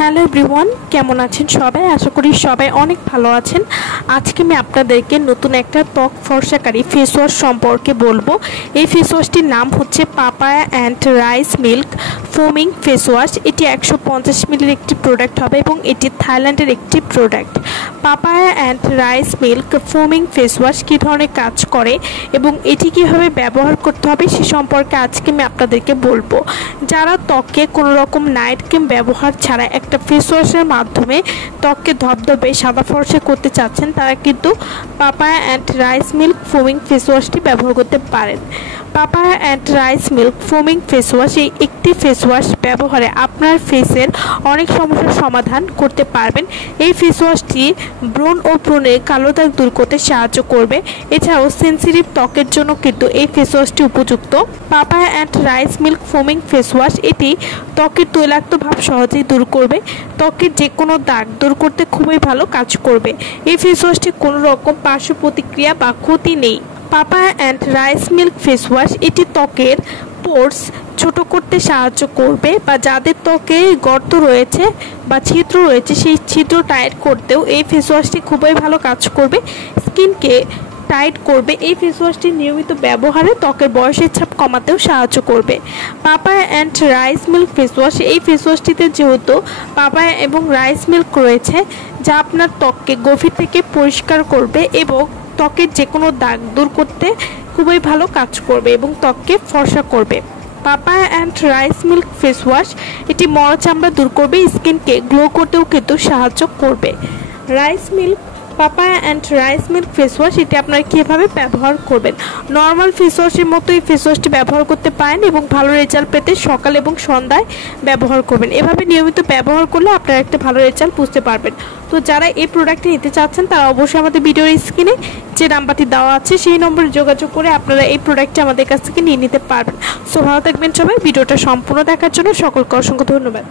Hello everyone, কেমন আছেন সবাই? আশা করি সবাই অনেক ভালো আছেন। আজকে আমি আপনাদেরকে নতুন একটা ত্বক ফর্সাকারী ফেস ওয়াশ সম্পর্কে বলবো। এই ফেস ওয়াশটির নাম হচ্ছে papaya and rice milk foaming face wash. এটি 150 মিলির একটি প্রোডাক্ট হবে এবং এটি থাইল্যান্ডের একটি product. Papaya and rice milk foaming face wash কী ধরনের কাজ করে এবং এটি কীভাবে ব্যবহার করতে হবে সে সম্পর্কে আজকে আমি আপনাদেরকে বলবো। যারা ত্বকে কোনো রকম নাইট ক্রিম ব্যবহার ছাড়া একটা ফেস ওয়াশের মাধ্যমে ত্বককে ধবধবে সাদা ফর্সা করতে চাচ্ছেন, তারা কিন্তু papaya and rice milk foaming face ওয়াশটি ব্যবহার করতে পারেন। Papaya and rice milk foaming face wash এই একটি ফেস ওয়াশ ব্যবহারে আপনার ফেসের অনেক সমস্যার সমাধান করতে পারবেন। এই ফেস ওয়াশটি ব্রণ ও ব্রণের কালো দাগ দূর করতে সাহায্য করবে। এছাড়াও সেন্সিটিভ ত্বকের জন্য কিন্তু এই ফেস ওয়াশটি উপযুক্ত। Papaya and rice milk foaming face wash এটি ত্বকের তৈলাক্ত ভাব সহজেই দূর করবে। ত্বকের যে কোনো দাগ দূর করতে খুবই ভালো কাজ করবে। এই ফেস ওয়াশটি কোনো রকম পার্শ্ব প্রতিক্রিয়া বা ক্ষতি নেই। Papaya and rice milk face wash এটি ত্বকের পোর্স ছোট করতে সাহায্য করবে, বা যাদের ত্বকে গর্ত রয়েছে বা ছিদ্র রয়েছে সেই ছিদ্র টাইট করতেও এই ফেস ওয়াশটি খুবই ভালো কাজ করবে। স্কিনকে টাইট করবে। এই ফেস ওয়াশটি নিয়মিত ব্যবহারে ত্বকের বয়সের ছাপ কমাতেও সাহায্য করবে। Papaya and rice milk face wash এই ফেস ওয়াশটিতে যেহেতু পাপায়া এবং রাইস মিল্ক রয়েছে, যা আপনার ত্বককে গভীর থেকে পরিষ্কার করবে এবং ত্বকের যে কোনো দাগ দূর করতে খুবই ভালো কাজ করবে এবং ত্বককে ফর্সা করবে। Papaya and rice milk face wash এটি মরা চামড়া দূর করবে, স্কিনকে গ্লো করতেও কিন্তু সাহায্য করবে। Rice milk papaya and rice milk face wash এটি আপনারা কীভাবে ব্যবহার করবেন? নর্মাল ফেস ওয়াশের মতো এই ফেস ওয়াশটি ব্যবহার করতে পারেন এবং ভালো রেজাল্ট পেতে সকাল এবং সন্ধ্যায় ব্যবহার করবেন। এভাবে নিয়মিত ব্যবহার করলে আপনারা একটা ভালো রেজাল্ট বুঝতে পারবেন। তো যারা এই প্রোডাক্টটি নিতে চাচ্ছেন তারা অবশ্যই আমাদের ভিডিওর স্ক্রিনে যে নাম্বারটি দেওয়া আছে সেই নম্বরে যোগাযোগ করে আপনারা এই প্রোডাক্টটি আমাদের কাছ থেকে নিয়ে নিতে পারবেন। সো ভালো থাকবেন সবাই। ভিডিওটা সম্পূর্ণ দেখার জন্য সকলকে অসংখ্য ধন্যবাদ।